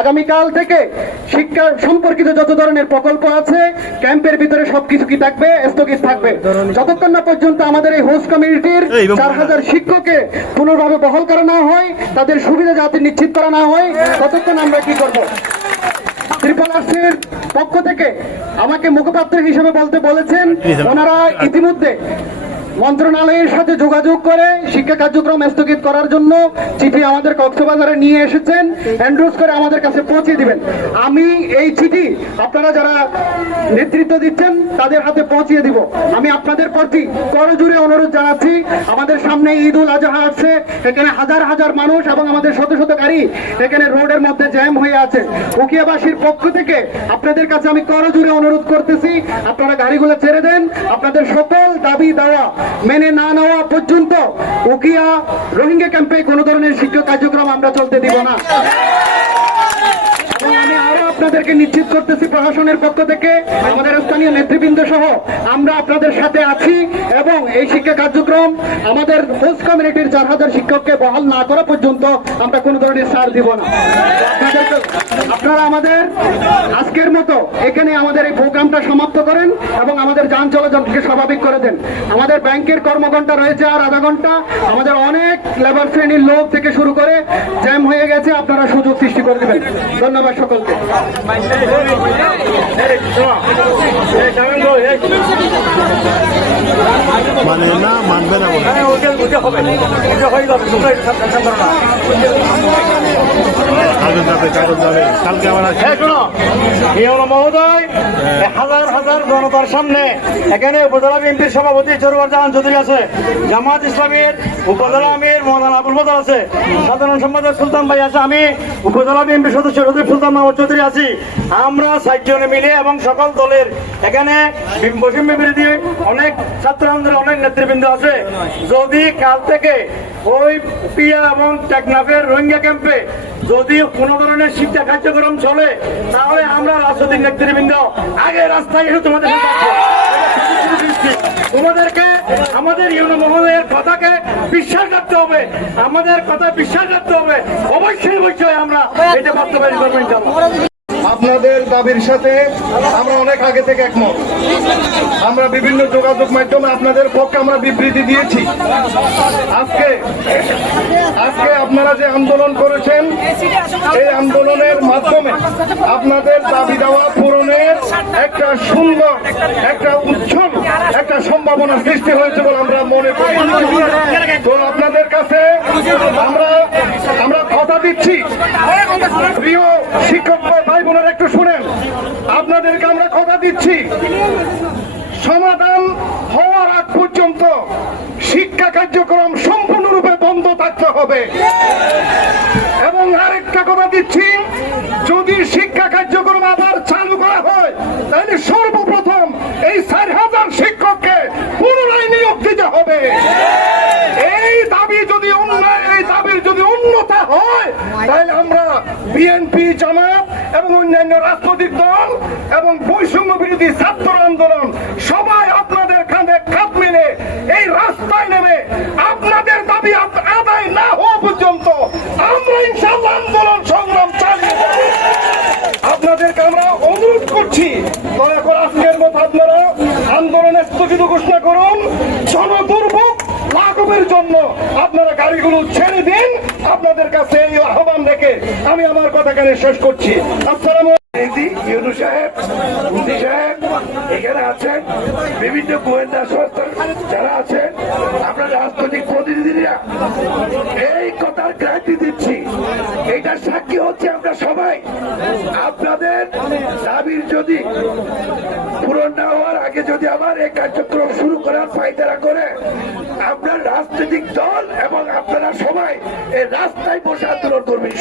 আগামীকাল থেকে শিক্ষা সম্পর্কিত যত ধরনের প্রকল্প আছে ক্যাম্পের ভিতরে সবকিছু কি থাকবে? স্থগিত থাকবে। যতক্ষণ না পর্যন্ত আমাদের এই হোস্ট কমিউনিটির চার হাজার শিক্ষককে পুনর্ভাবে বহাল করা না হয় তাদের সুবিধা যাতে নিশ্চিত করা না হয় ততক্ষণ আমরা কি করব? ত্রিপল পক্ষ থেকে আমাকে মুখপাত্র হিসেবে বলতে বলেছেন ওনারা ইতিমধ্যে মন্ত্রণালয়ের সাথে যোগাযোগ করে শিক্ষা কার্যক্রম স্থগিত করার জন্য চিঠি আমাদের কক্সবাজারে নিয়ে এসেছেন। এন্ড্রোজ করে আমাদের কাছে পৌঁছে দিবেন। আমি এই চিঠি আপনারা যারা নেতৃত্ব দিচ্ছেন, তাদের হাতে পৌঁছিয়ে দিব। আমি আপনাদের প্রতি করজুড়ে অনুরোধ জানাচ্ছি। আমাদের সামনে ঈদ উল আজহা আছে। এখানে হাজার হাজার মানুষ এবং আমাদের শত শত গাড়ি এখানে রোডের মধ্যে জ্যাম হয়ে আছে। উকিয়াবাসীর পক্ষ থেকে আপনাদের কাছে আমি করজুড়ে অনুরোধ করতেছি। আপনারা গাড়িগুলো ছেড়ে দেন। আপনাদের সকল দাবি দেওয়া মেনে না নেওয়া পর্যন্ত উকিয়া রোহিঙ্গা ক্যাম্পে কোনো ধরনের শিক্ষা কার্যক্রম আমরা চলতে দিব না। আপনাদেরকে নিশ্চিত করতেছি প্রশাসনের পক্ষ থেকে, আমাদের স্থানীয় নেতৃবৃন্দ সহ আমরা আপনাদের সাথে আছি এবং এই শিক্ষা কার্যক্রম আমাদের হোস্ট কমিউনিটির চার হাজার শিক্ষককে বহাল না করা পর্যন্ত আমরা কোনো ধরনের ছাড় দিব না। আপনারা আমাদের আজকের মতো এখানে আমাদের এই প্রোগ্রামটা সমাপ্ত করেন এবং আমাদের যান চলাচলকে স্বাভাবিক করে দেন। আমাদের ব্যাংকের কর্মঘণ্টা রয়েছে আর আধা ঘণ্টা আমাদের অনেক লেবার শ্রেণির লোক থেকে শুরু করে জ্যাম হয়ে গেছে, আপনারা সুযোগ সৃষ্টি করে দেবেন। ধন্যবাদ সকলকে। মানে না মানবে না বলে। সামনে এখানে সভাপতি আছে আছে, সাধারণ সুলতান আছে, আমি উপজেলা বিএনপির সদস্য রদীপ সুলতান মাহমুদ চৌধুরী আছি। আমরা সাতজনে মিলে এবং সকল দলের এখানে বৈষম্য বিরোধী অনেক ছাত্র আন্দোলনের অনেক নেতৃবৃন্দ আছে। যদি কাল থেকে ওই পিয়া এবং টেকনাফের রোহিঙ্গা ক্যাম্পে যদি কোনো ধরনের শিক্ষা কার্যক্রম চলে, তাহলে আমরা রাজনৈতিক নেতৃবৃন্দ আগে রাস্তায় এসে তোমাদের তোমাদেরকে, আমাদের ইউনো মহোদয়ের কথাকে বিশ্বাস রাখতে হবে। আমাদের কথা বিশ্বাস রাখতে হবে। অবশ্যই অবশ্যই আমরা এটা বাস্তবায়ন ইনশাআল্লাহ। আপনাদের দাবির সাথে আমরা অনেক আগে থেকে একমত। আমরা বিভিন্ন যোগাযোগ মাধ্যমে আপনাদের পক্ষে আমরা বিবৃতি দিয়েছি। আজকে আজকে আপনারা যে আন্দোলন করেছেন এই আন্দোলনের মাধ্যমে আপনাদের দাবি দেওয়া পূরণের একটা সুন্দর, একটা উজ্জ্বল একটা সম্ভাবনা সৃষ্টি হয়েছে বলে আমরা মনে করি। তো আপনাদের কাছে আমরা আমরা কথা দিচ্ছি। প্রিয় শিক্ষক ভাই বোনেরা, একটু শুনেন। আপনাদেরকে আমরা কথা দিচ্ছি। সমাধান হওয়ার আগ পর্যন্ত শিক্ষা কার্যক্রম সম্পূর্ণরূপে বন্ধ থাকতে হবে। এবং আরেকটা কথা দিচ্ছি, যদি শিক্ষা কার্যক্রম আবার চালু করা হয়, তাহলে সর্বপ্রথম এই চার হাজার শিক্ষককে পুনরায় নিয়োগ দিতে হবে। এই দাবি যদি উন্নয়ন এই দাবির যদি উন্নতা হয়, তাহলে আমরা বিএনপি জামাত এবং অন্যান্য রাজনৈতিক দল এবং বৈষম্য বিরোধী ছাত্র আন্দোলন সবাই আপনাদের কাঁধে কাঁধ মিলে এই রাস্তায় নেমে আপনাদের দাবি আদ- আদায় না হওয়া পর্যন্ত আমরা ইনশাল্লাহ আন্দোলন সংগ্রাম চালিয়ে যাব। আপনাদেরকে আমরা অনুরোধ করছি দয়া করে আজকের মতো আপনারা আন্দোলন স্থগিত ঘোষণা করুন। জনদুর্ভোগ লাঘবের জন্য আপনারা গাড়িগুলো ছেড়ে দিন। আপনাদের কাছে এই আহ্বান রেখে আমি আমার কথা কেন শেষ করছি। আসসালাম ইউনু সাহেব মুন্সি সাহেব এখানে আছেন, বিভিন্ন গোয়েন্দা সংস্থার যারা আছেন, আমরা রাজনৈতিক প্রতিনিধিরা এই কথার গ্যারান্টি দিচ্ছি। এটা সাক্ষী হচ্ছে আমরা সবাই। আপনাদের দাবির যদি পূরণ না হওয়ার আগে যদি আবার এই কার্যক্রম শুরু করার ফায়দারা করে, আপনার রাজনৈতিক দল এবং আপনারা সবাই এই রাস্তায় বসে আন্দোলন করবেন।